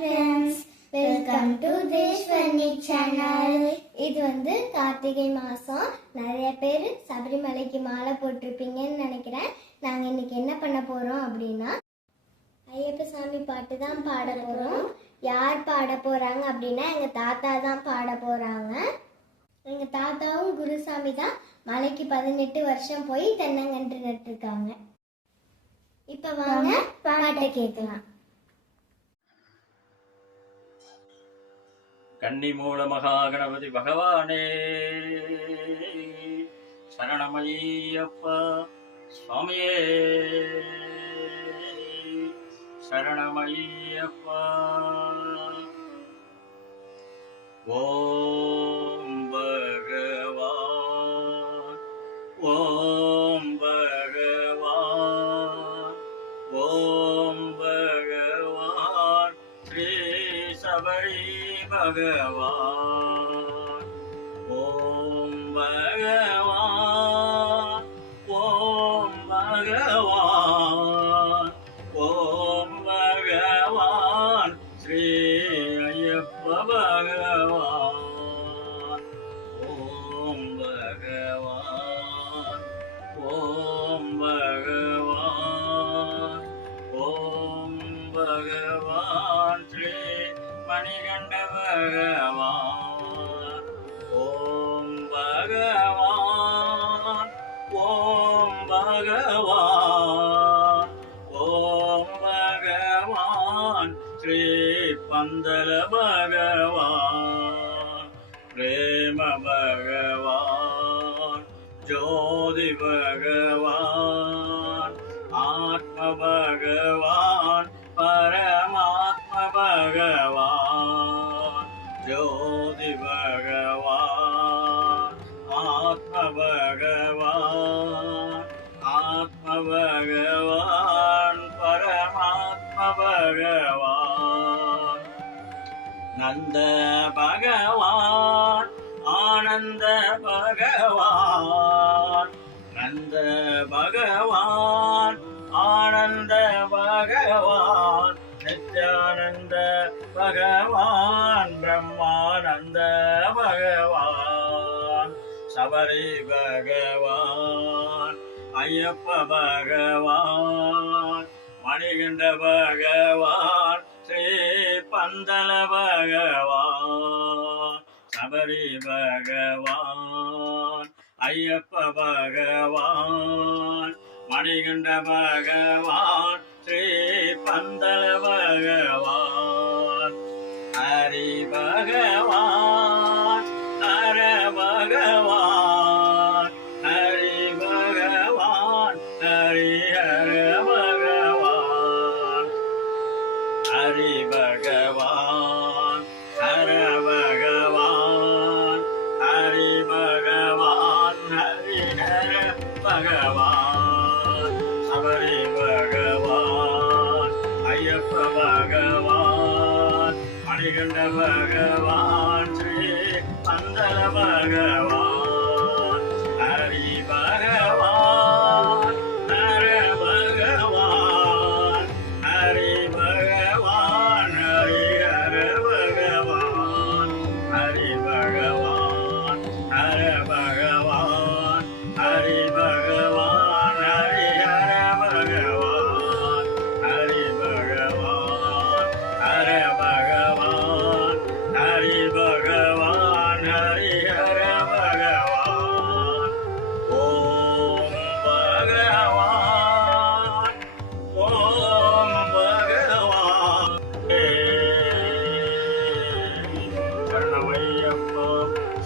Friends welcome to Deshvarni channel இது வந்து கார்த்திகை மாதம் நிறைய பேர் சபரிமலைக்கு மாலை போட்டிருப்பீங்கன்னு நினைக்கிறேன். நாங்கள் இன்னைக்கு என்ன பண்ண போகிறோம் அப்படின்னா ஐயப்ப சாமி பாட்டு தான் பாட போகிறோம் யார் பாட போகிறாங்க அப்படின்னா எங்கள் தாத்தா தான் பாட போகிறாங்க எங்கள் தாத்தாவும் குருசாமி தான் மலைக்கு பதினெட்டு வருஷம் போய் தென்னங்கன்று நட்டுருக்காங்க. இப்போ வாங்க பாட்டை கேட்கலாம். கன்னிமூல மகாகணபதி பகவானே. சரணமையப்பா சுவாமியே. சரணமையப்பா ஓ சபரி பகவான். ஓம் பகவான். ஓம் பகவான். மணிகண்ட பகவான் ஓம் பகவான். ஓம் பகவான். ஓம் பகவான். ஸ்ரீ பந்தல பகவான். பிரேம பகவான். ஜோதி பகவான். பகவான். நந்த பகவான் ஆனந்த பகவான். நந்த பகவான் ஆனந்த பகவான். நித்யானந்த பகவான் பிரம்மானந்த பகவான். சபரி பகவான் ஐயப்ப பகவான். மணிகண்ட பகவான் ஸ்ரீ பந்தல பகவான் சபரி பகவான் ஐயப்ப பகவான் மணிகண்ட பகவான் ஸ்ரீ பந்தல பகவான் ஹரிபா மணிகண்ட பகவான் ஸ்ரீ பந்தல பகவான்.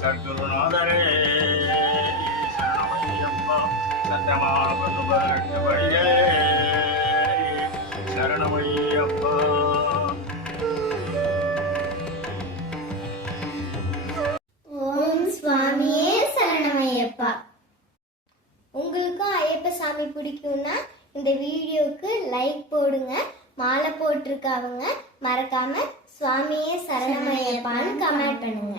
சத்குருநாதரே சரணமையப்பா சத்தமான பதுபடியே சரணமையப்பா ஐயப்ப சாமி பிடிக்கும்னா இந்த வீடியோவுக்கு லைக் போடுங்க மாலை போட்டிருக்காங்க மறக்காம சுவாமியே சரணமையப்பான்னு கமெண்ட் பண்ணுங்க.